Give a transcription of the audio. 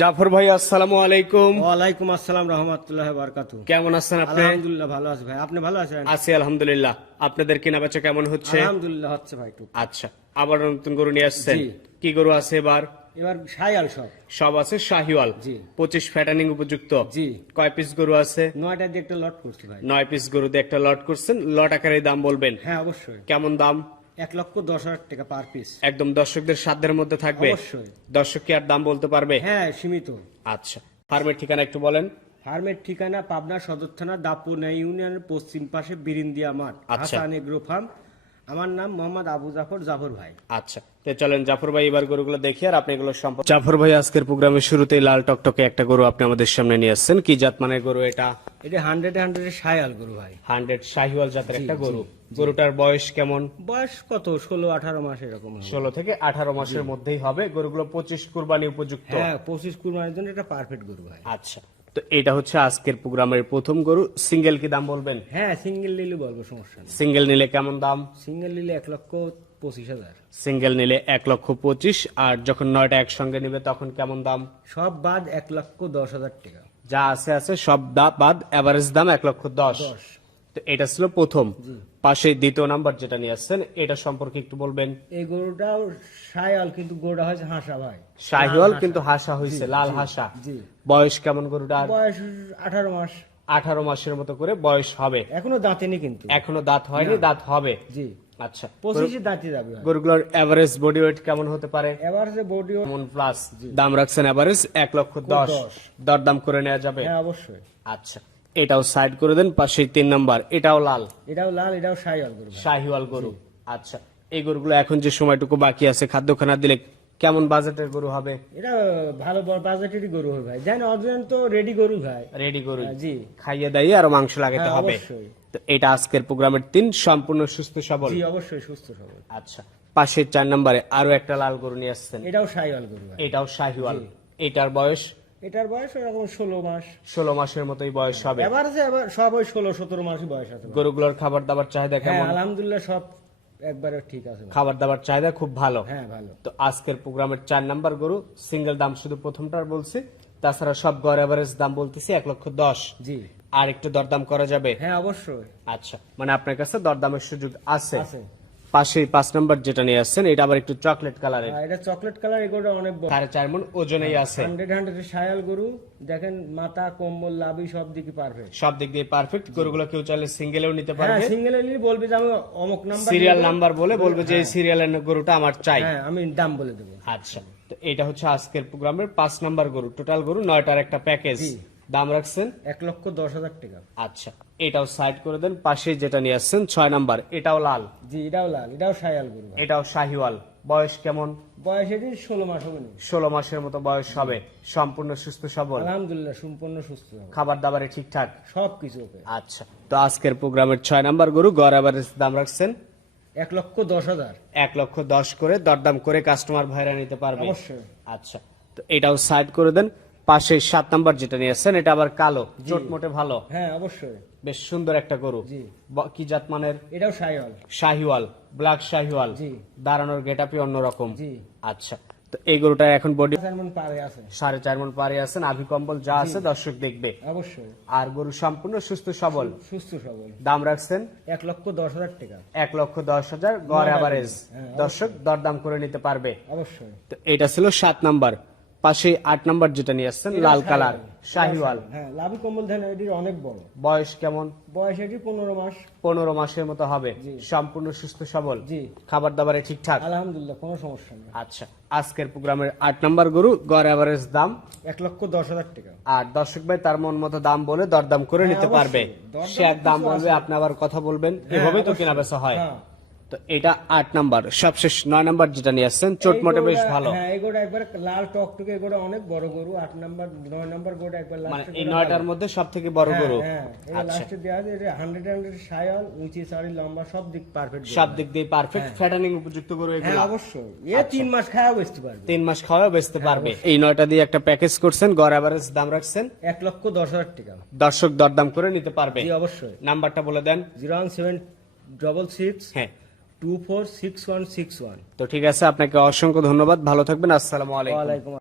জাফর ভাই আসসালামু আলাইকুম। ওয়ালাইকুম আসসালাম রহমতুল্লাহ বারকাতু কেমন আছেন আপনি? আলহামদুলিল্লাহ ভালো আছে ভাই। আপনি ভালো আছেন? আছি আলহামদুলিল্লাহ। আপনাদের কেনা বেচা কেমন হচ্ছে? আলহামদুলিল্লাহ হচ্ছে ভাই একটু। আচ্ছা আবার নতুন গরু নিয়ে আসছেন? কি গরু আছে এবার? এবার সায়াল সব। সব আছে শাহিওয়াল? জি। পঁচিশ ফ্যাটানিং উপযুক্ত? জি। কয় পিস গরু আছে? নয়টা দিয়ে একটা লট করছি ভাই। নয় পিস গরুতে একটা লট করছেন। লট আকারে দাম বলবেন? হ্যাঁ অবশ্যই। কেমন দাম? এক লক্ষ দশ হাজার টাকা পার পিস একদম দর্শকদের সাধ্যের মধ্যে থাকবে। অবশ্যই। দর্শক কি আর দাম বলতে পারবে? হ্যাঁ সীমিত। আচ্ছা ফার্মের ঠিকানা একটু বলেন। ফার্মের ঠিকানা পাবনা সদর থানা দাপুনা ইউনিয়নের পশ্চিম পাশে বিরিন্দিয়া মাঠ আচ্ছা। Hasan agro farm. আমার নাম মোহাম্মদ আবু জাফর জাফর ভাই। আচ্ছা তো চলেন জাফর ভাই এবার গরুগুলো দেখি আর আপনি এগুলো সম্পর্কে। জাফর ভাই আজকের প্রোগ্রামের শুরুতেই লাল টকটকে একটা গরু আপনি আমাদের সামনে নিয়ে আসছেন। কি জাত মানের গরু এটা? এটা হান্ড্রেড হান্ড্রেড সায়াল গরু ভাই। হান্ড্রেড শাহিওয়াল জাতের একটা গরু। গরুটার বয়স কেমন? বয়স কত? ষোলো আঠারো মাস এরকম ষোলো থেকে আঠারো মাসের মধ্যেই হবে। গরুগুলো পঁচিশ কুরবানি উপযুক্ত। হ্যাঁ পঁচিশ কুরবানির জন্য এটা পারফেক্ট গরু ভাই। আচ্ছা। তো এটা হচ্ছে আজকের প্রোগ্রামের প্রথম গরু। সিঙ্গেল কি দাম বলবেন? হ্যাঁ সিঙ্গেল নিলে বলব সমস্যা নেই। সিঙ্গেল নিলে কেমন দাম? সিঙ্গেল নিলে এক লক্ষ পঁচিশ হাজার। সিঙ্গেল নিলে এক লক্ষ পঁচিশ আর যখন নয়টা একসঙ্গে নিবে তখন কেমন দাম? সব বাদ এক লক্ষ দশ হাজার টাকা। যা আছে আছে সব দা- বাদ এভারেজ দাম এক লক্ষ দশ। তো এটা ছিল প্রথম। পাশে দ্বিতীয় নাম্বার যেটা নিয়ে আসছেন এটা সম্পর্কে একটু বলবেন। এই গরুটাও সায়াল কিন্তু গরুটা হয়েছে হাসা ভাই। শাহিওয়াল কিন্তু হাসা। হয়েছে লাল হাসা। বয়স কেমন গরুটার? বয়স আঠারো মাস। আঠারো মাসের মতো করে বয়স হবে। এখনও দাঁতেনি কিন্তু। এখনও দাঁত হয়নি দাঁত হবে। জি। আচ্ছা। পঁচিশে দাঁতে যাবে গরুগুলোর এভারেজ বডি ওয়েট কেমন হতে পারে? এভারেজ বডি কেমন প্লাস দাম রাখছেন এভারেজ এক লক্ষ দশ। দরদাম করে নেওয়া যাবে? হ্যাঁ অবশ্যই। আচ্ছা। এটাও সাইড করে দেন পাশে তিন নাম্বার। এটাও লাল। এটাও লাল এটাও শাহিওয়াল গরু। শাহিওয়াল গরু। আচ্ছা। এই গরুগুলো এখন যে সময়টুকু বাকি আছে খাদ্য খানা দিলে কেমন বাজেটের গরু হবে? এটা ভালো বড় বাজেটেরই গরু হবে ভাই। জানেন অরিজিনাল তো রেডি গরু ভাই। রেডি গরু। হ্যাঁ, জি। খাইয়ে দাইয়ে আরও মাংস লাগাতে হ্যাঁ, হবে। তো এটা আজকের প্রোগ্রামের তিন সম্পূর্ণ সুস্থ সবল। জি অবশ্যই সুস্থ সবল। আচ্ছা পাশের চার নম্বরে আরও একটা লাল গরু নিয়ে আসছেন। এটাও সায়াল গরু ভাই। এটাও শাহিওয়াল। এটার বয়স? এটার বয়স এরকম ষোলো মাস। ষোলো মাসের মতোই বয়স হবে। এবার সব ওই ষোলো সতেরো মাসই বয়স আছে। গরুগুলোর খাবার দাবার চাহিদা হ্যাঁ কেমন? আলহামদুলিল্লাহ সব একবারে ঠিক আছে খাবার দাবার চাহিদা খুব ভালো। হ্যাঁ ভালো। তো আজকের প্রোগ্রামের চার নাম্বার গরু সিঙ্গেল দাম শুধু প্রথমটার বলছি। তাছাড়া সব গড় অ্যাভারেজ দাম বলতেছি এক লক্ষ দশ। জি। আর একটু দরদাম করা যাবে? হ্যাঁ অবশ্যই। আচ্ছা মানে আপনার কাছে দরদামের সুযোগ আছে। পাশে পাঁচ নাম্বার যেটা নিয়ে আসছেন এটা আবার একটু চকলেট কালারের এটা চকলেট কালার এগুলো অনেক বড়। সাড়ে চার মন ওজনেই আছে। হান্ড্রেড হান্ড্রেড সায়াল গরু দেখেন মাথা কম্বল লাভি সব দিকে পারফেক্ট সব দিক দিয়ে পারফেক্ট গরুগুলো কেউ চাইলে সিঙ্গেলেও নিতে হ্যাঁ পারবে সিঙ্গেল নিলে বলবে যে আমি অমুক নাম্বার সিরিয়াল নাম্বার বলে বলবে যে এই সিরিয়ালের গরুটা আমার চাই। হ্যাঁ আমি দাম বলে দেবো। আচ্ছা তো এটা হচ্ছে আজকের প্রোগ্রামের পাঁচ নাম্বার গরু। টোটাল গরু নয়টার একটা প্যাকেজ দাম রাখছেন? এক লক্ষ দশ হাজার টাকা। আচ্ছা। এটাও সাইড করে দেন পাশে যেটা নিয়ে আসছেন ছয় নাম্বার এটাও লাল। জি এটাও লাল এটাও সায়াল গরু এটাও শাহিওয়াল। বয়স কেমন? বয়স এটি ষোলো মাস হবে ষোলো মাসের মতো বয়স হবে। সম্পূর্ণ সুস্থ সবল? আলহামদুলিল্লাহ সম্পূর্ণ সুস্থ। খাবার দাবারে ঠিকঠাক? সব কিছু আচ্ছা তো আজকের প্রোগ্রামের ছয় নাম্বার গরু গড় এভারেজ দাম রাখছেন? এক লক্ষ দশ হাজার। এক লক্ষ দশ করে দরদাম করে কাস্টমার ভাইরা নিতে পারবে। অবশ্যই। আচ্ছা তো এটাও সাইড করে দেন। পাশে সাত নাম্বার যেটা নিয়ে আসছেন এটা আবার কালো। চোট মোটে ভালো। হ্যাঁ অবশ্যই। বেশ সুন্দর একটা গরু। কি জাত মানের? এটাও সায়াল শাহিওয়াল ব্ল্যাক শাহিওয়াল। জি। দাঁড়ানোর গেটাপি অন্যরকম। আচ্ছা তো এই গরুটা এখন বডি আছে। সাড়ে চার মন পারে আছেন আভি কম্বল যা আছে দর্শক দেখবে। অবশ্যই। আর গরু সম্পূর্ণ সুস্থ সবল। সুস্থ সবল। দাম রাখছেন? এক লক্ষ দশ হাজার টাকা। এক লক্ষ দশ হাজার গড় অ্যাভারেজ দর্শক দরদাম করে নিতে পারবে। অবশ্যই। তো এটা ছিল সাত নাম্বার। পাশে আট নাম্বার যেটা নিয়ে আসছেন লাল কালার শাহিওয়াল। হ্যাঁ লাভি কম্বল ধান এটির অনেক বড়। বয়স কেমন? বয়স এটি পনেরো মাস। পনেরো মাসের মতো হবে। সম্পূর্ণ সুস্থ সবল। জি। খাবার দাবারে ঠিকঠাক? আলহামদুলিল্লাহ কোনো সমস্যা নেই। আচ্ছা আজকের প্রোগ্রামের আট নাম্বার গরু গড় অ্যাভারেজ দাম? এক লক্ষ দশ হাজার টাকা। আর দর্শক ভাই তার মন মতো দাম বলে দরদাম করে হ্যাঁ, নিতে পারবে। সে এক দাম বলবে আপনি আবার কথা বলবেন হ্যাঁ, এভাবেই তো। কেনা বেচা হয়। হ্যাঁ। তো এটা আট নাম্বার সবশেষ নয় নাম্বার যেটা নিয়ে আসছেন চোট এই মোটে বেশ ভালো। হ্যাঁ এই গোটা একবার লাল টকটকে এগোটা অনেক বড় গরু আট নাম্বার নয় নাম্বার গোটা একবার মানে এই নয়টার মধ্যে সব থেকে বড় গরু? হ্যাঁ আচ্ছা। লাস্টে দেওয়া আছে এটা হান্ড্রেড হান্ড্রেড সায়াল উঁচি সারি লম্বা সব দিক পারফেক্ট সব দিক দিয়ে পারফেক্ট ফ্যাটানিং উপযুক্ত গরু হ্যাঁ এগুলো অবশ্যই। এ তিন মাস খাওয়া বেচতে পারবে। তিন মাস খাওয়া বেচতে পারবে। এই নয়টা দিয়ে একটা প্যাকেজ করছেন গড় অ্যাভারেজ দাম রাখছেন? এক লক্ষ দশ হাজার টাকা। দর্শক দরদাম করে নিতে পারবে। অবশ্যই। নাম্বারটা বলে দেন। Zero one seven double six হ্যাঁ। Two four six one six one. তো ঠিক আছে আপনাকে অসংখ্য ধন্যবাদ। ভালো থাকবেন আসসালামু আলাইকুম।